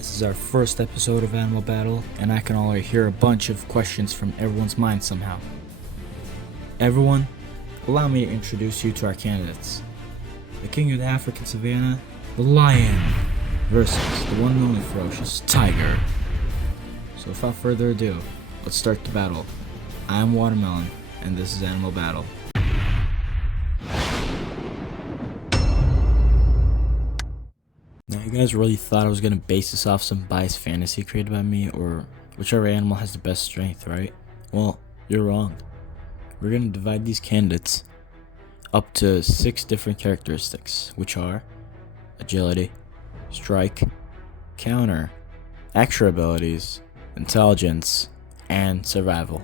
This is our first episode of Animal Battle, and I can already hear a bunch of questions from everyone's mind somehow. Everyone, allow me to introduce you to our candidates. The king of the African savannah, the lion, versus the one and only ferocious tiger. So without further ado, let's start the battle. I am Watermelon, and this is Animal Battle. Now, you guys really thought I was going to base this off some biased fantasy created by me, or whichever animal has the best strength, right? Well, you're wrong. We're going to divide these candidates up to 6 different characteristics, which are agility, strike, counter, extra abilities, intelligence, and survival.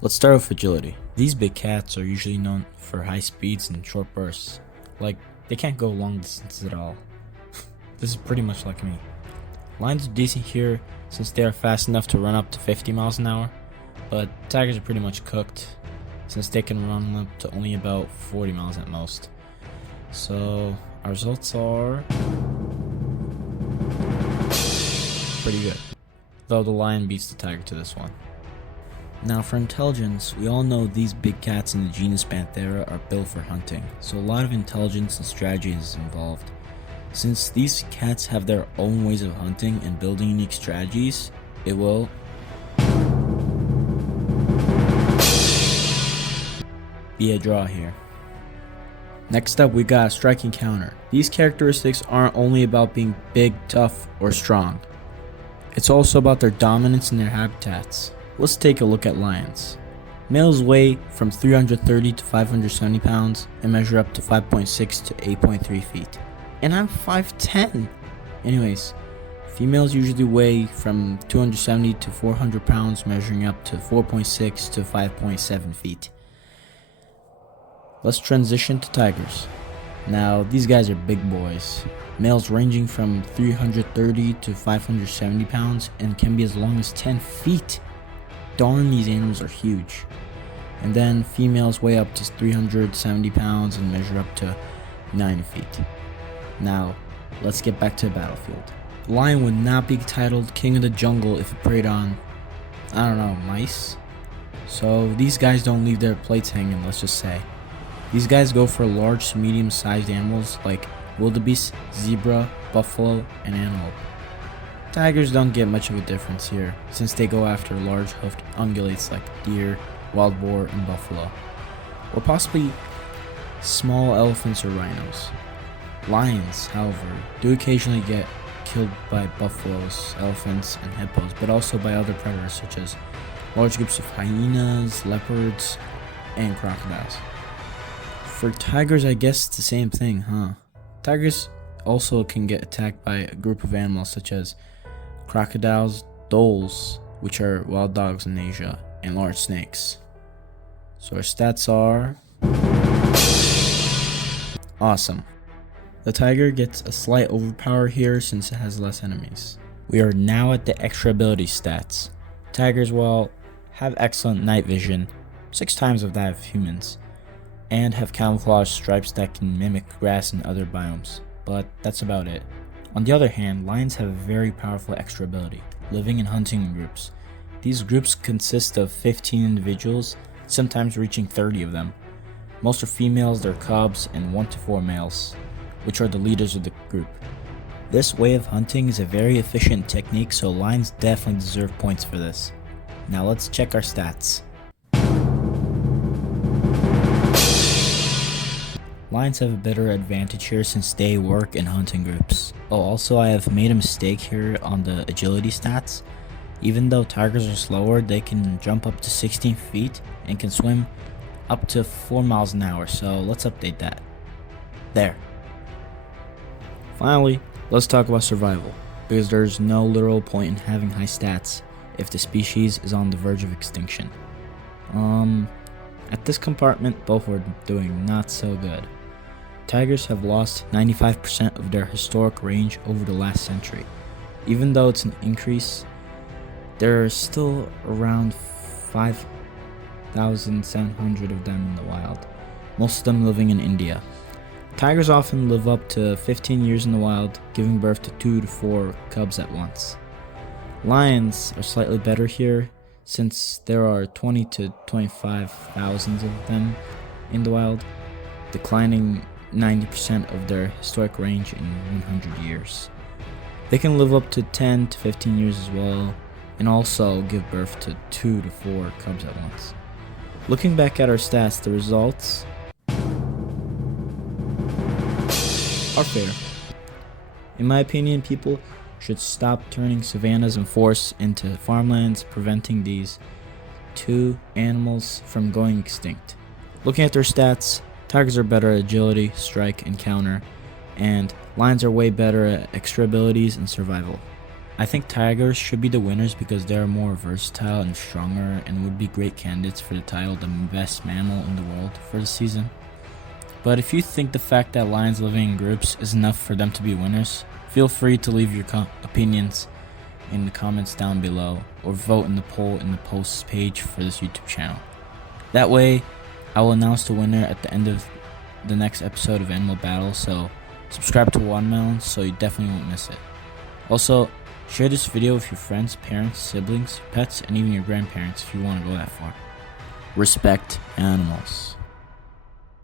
Let's start with agility. These big cats are usually known for high speeds and short bursts. Like, they can't go long distances at all. This is pretty much like me. Lions are decent here since they are fast enough to run up to 50 miles an hour, but tigers are pretty much cooked since they can run up to only about 40 miles at most. So our results are pretty good, though the lion beats the tiger to this one. Now for intelligence, we all know these big cats in the genus Panthera are built for hunting, so a lot of intelligence and strategy is involved. Since these cats have their own ways of hunting and building unique strategies, it will be a draw here. Next up, we got a striking counter. These characteristics aren't only about being big, tough, or strong. It's also about their dominance in their habitats. Let's take a look at lions. Males weigh from 330 to 570 pounds and measure up to 5.6 to 8.3 feet. And I'm 5'10". Anyways, females usually weigh from 270 to 400 pounds, measuring up to 4.6 to 5.7 feet. Let's transition to tigers. Now, these guys are big boys. Males ranging from 330 to 570 pounds and can be as long as 10 feet. Darn, these animals are huge. And then females weigh up to 370 pounds and measure up to 9 feet. Now, let's get back to the battlefield. The lion would not be titled king of the jungle if it preyed on, I don't know, mice? So these guys don't leave their plates hanging, let's just say. These guys go for large to medium sized animals like wildebeest, zebra, buffalo, and antelope. Tigers don't get much of a difference here, since they go after large hoofed ungulates like deer, wild boar, and buffalo. Or possibly small elephants or rhinos. Lions, however, do occasionally get killed by buffaloes, elephants, and hippos, but also by other predators such as large groups of hyenas, leopards, and crocodiles. For tigers, I guess it's the same thing, huh? Tigers also can get attacked by a group of animals such as crocodiles, dholes, which are wild dogs in Asia, and large snakes. So our stats are awesome. The tiger gets a slight overpower here since it has less enemies. We are now at the extra ability stats. Tigers, well, have excellent night vision, 6 times of that of humans, and have camouflage stripes that can mimic grass and other biomes, but that's about it. On the other hand, lions have a very powerful extra ability, living and hunting in groups. These groups consist of 15 individuals, sometimes reaching 30 of them. Most are females, they're cubs, and 1 to 4 males, which are the leaders of the group. This way of hunting is a very efficient technique, so lions definitely deserve points for this. Now let's check our stats. Lions have a better advantage here since they work in hunting groups. Oh, also I have made a mistake here on the agility stats. Even though tigers are slower, they can jump up to 16 feet and can swim up to 4 miles an hour, so let's update that. There. Finally, let's talk about survival, because there's no literal point in having high stats if the species is on the verge of extinction. At this compartment, both are doing not so good. Tigers have lost 95% of their historic range over the last century. Even though it's an increase, there are still around 5,700 of them in the wild, most of them living in India. Tigers often live up to 15 years in the wild, giving birth to 2 to 4 cubs at once. Lions are slightly better here, since there are 20 to 25,000 of them in the wild, declining 90% of their historic range in 100 years. They can live up to 10 to 15 years as well, and also give birth to 2 to 4 cubs at once. Looking back at our stats, the results are fair. In my opinion, people should stop turning savannas and forests into farmlands, preventing these two animals from going extinct. Looking at their stats, tigers are better at agility, strike, and counter, and lions are way better at extra abilities and survival. I think tigers should be the winners because they are more versatile and stronger and would be great candidates for the title the best mammal in the world for the season. But if you think the fact that lions living in groups is enough for them to be winners, feel free to leave your opinions in the comments down below or vote in the poll in the posts page for this YouTube channel. That way, I will announce the winner at the end of the next episode of Animal Battle, so subscribe to Watermelon so you definitely won't miss it. Also, share this video with your friends, parents, siblings, pets, and even your grandparents if you want to go that far. Respect animals.